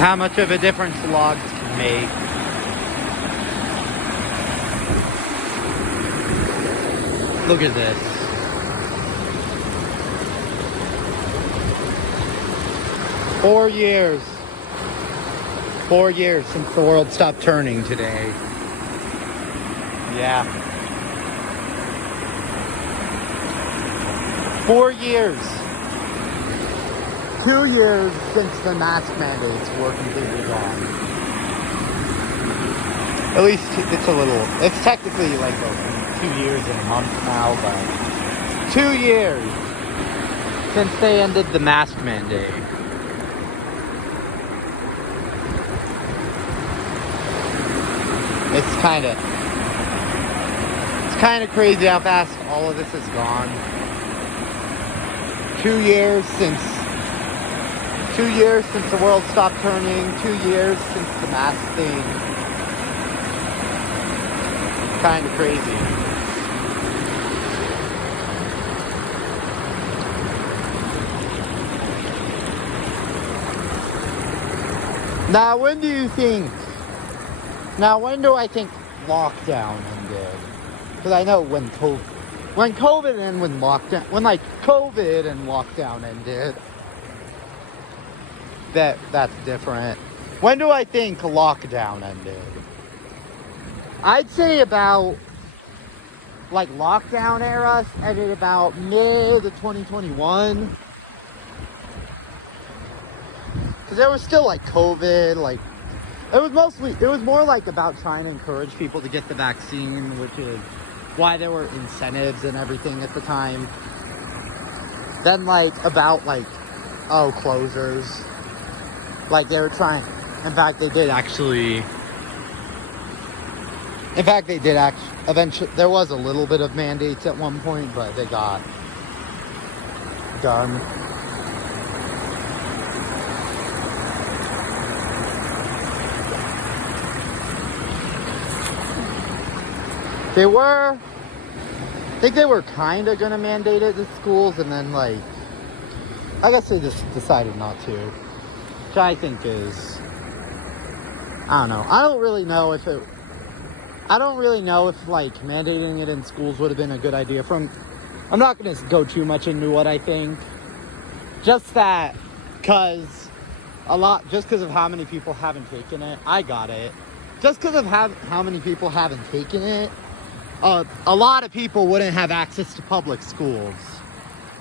how much of a difference logs can make. Look at this. Four years since the world stopped turning today. Yeah. 4 years. 2 years since the mask mandates were completely gone. At least it's technically like 2 years and a month now, but 2 years since they ended the mask mandate. It's kind of crazy how fast all of this has gone. 2 years since the world stopped turning. 2 years since the mask thing. Kind of crazy. Now, when do I think lockdown ended? Because I know when COVID and lockdown ended, that's different. When do I think lockdown ended? I'd say about, like, lockdown era ended about mid of 2021. Because there was still, like, COVID, like, it was more like about trying to encourage people to get the vaccine, which is why there were incentives and everything at the time. Then, like, about, like, closures. Like, they were trying, in fact, they did actually, eventually, there was a little bit of mandates at one point, but they got done. I think they were kind of going to mandate it to schools, and then, like, I guess they just decided not to. Which I think is, I don't know. I don't really know if, like, mandating it in schools would have been a good idea. I'm not going to go too much into what I think. Just that, because of how many people haven't taken it, I got it. Just because of how many people haven't taken it, a lot of people wouldn't have access to public schools.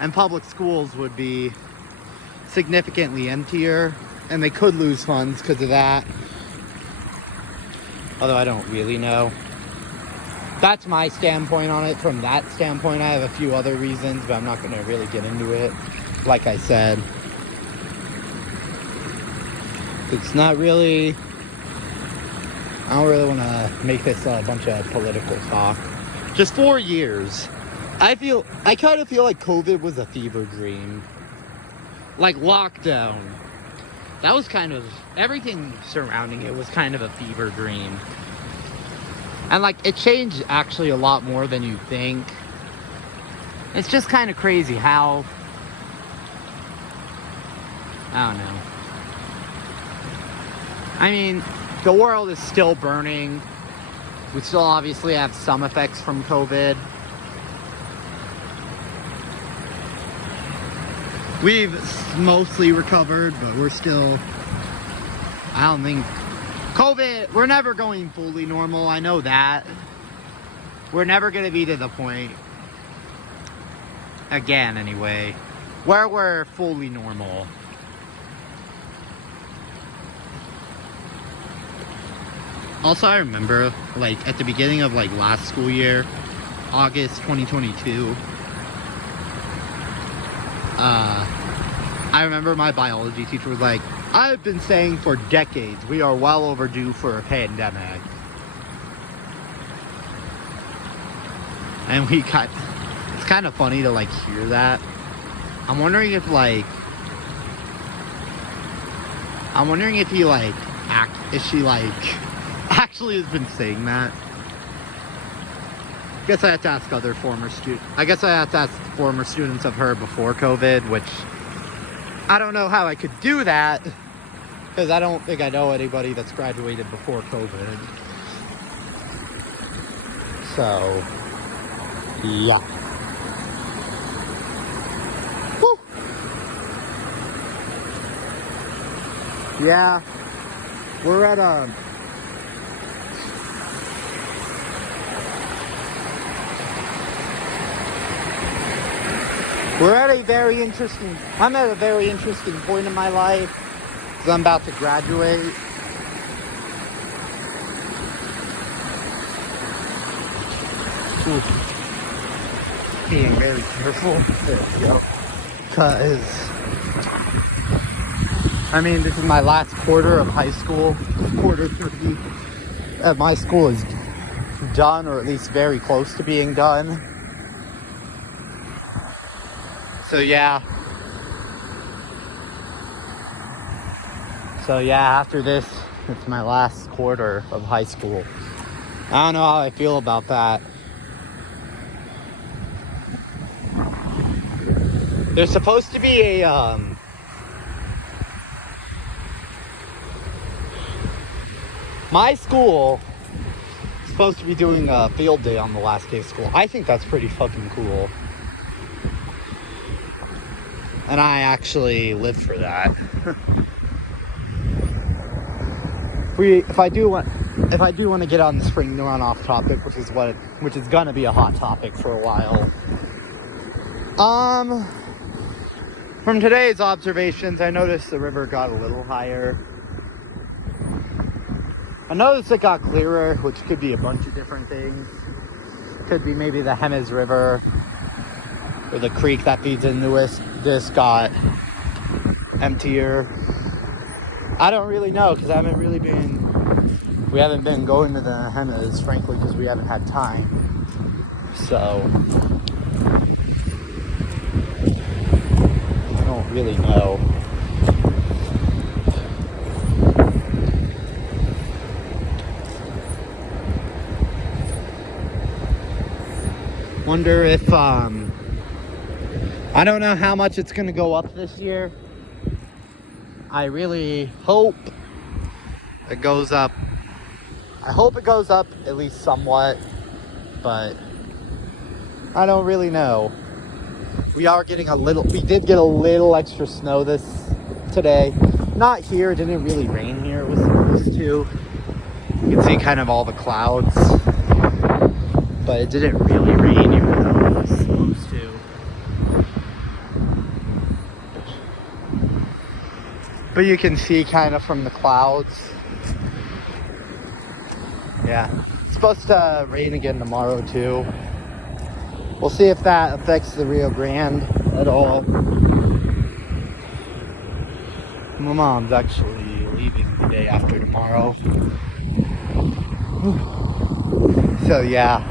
And public schools would be significantly emptier. And they could lose funds because of that. Although I don't really know. That's my standpoint on it. From that standpoint, I have a few other reasons, but I'm not going to really get into it. Like I said. It's not really... I don't really want to make this a bunch of political talk. Just 4 years. I kind of feel like COVID was a fever dream. Like lockdown. That was kind of, everything surrounding it was kind of a fever dream. And like, it changed actually a lot more than you think. It's just kind of crazy how, I don't know. I mean, the world is still burning. We still obviously have some effects from COVID. We've mostly recovered, but we're still, I don't think, COVID, we're never going fully normal. I know that. We're never going to be to the point, again anyway, where we're fully normal. Also, I remember, like, at the beginning of, like, last school year, August 2022, I remember my biology teacher was like, I've been saying for decades, we are well overdue for a pandemic. And it's kind of funny to, like, hear that. I'm wondering if she actually has been saying that. I guess I have to ask former students of her before COVID, which I don't know how I could do that. Because I don't think I know anybody that's graduated before COVID. So, yeah. Woo. Yeah. We're at I'm at a very interesting point in my life. Because I'm about to graduate. Ooh. Being very careful. There we go. Because, I mean, this is my last quarter of high school. Quarter 3 at my school is done, or at least very close to being done. So yeah. After this, it's my last quarter of high school. I don't know how I feel about that. There's supposed to be a my school is supposed to be doing a field day on the last day of school. I think that's pretty fucking cool. And I actually live for that. If I do want to get on the spring runoff topic, which is gonna be a hot topic for a while. From today's observations, I noticed the river got a little higher. I noticed it got clearer, which could be a bunch of different things. Could be maybe the Hemes River or the creek that feeds into this got emptier. I don't really know, because we haven't been going to the Hemes, frankly, because we haven't had time. So I don't really know. Wonder if I don't know how much it's gonna go up this year. I really hope it goes up. I hope it goes up at least somewhat, but I don't really know. We did get a little extra snow today. Not here, it didn't really rain here, it was supposed to. You can see kind of all the clouds, but it didn't really rain even though it was supposed to. But you can see kind of from the clouds. Yeah, it's supposed to rain again tomorrow too. We'll see if that affects the Rio Grande at all. My mom's actually leaving the day after tomorrow. So yeah.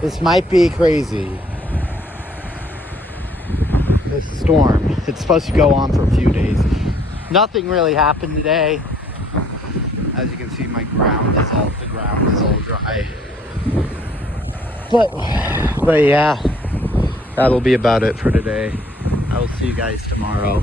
This might be crazy. This storm. It's supposed to go on for a few days. Nothing really happened today. As you can see, the ground is all dry. But yeah, that'll be about it for today. I will see you guys tomorrow.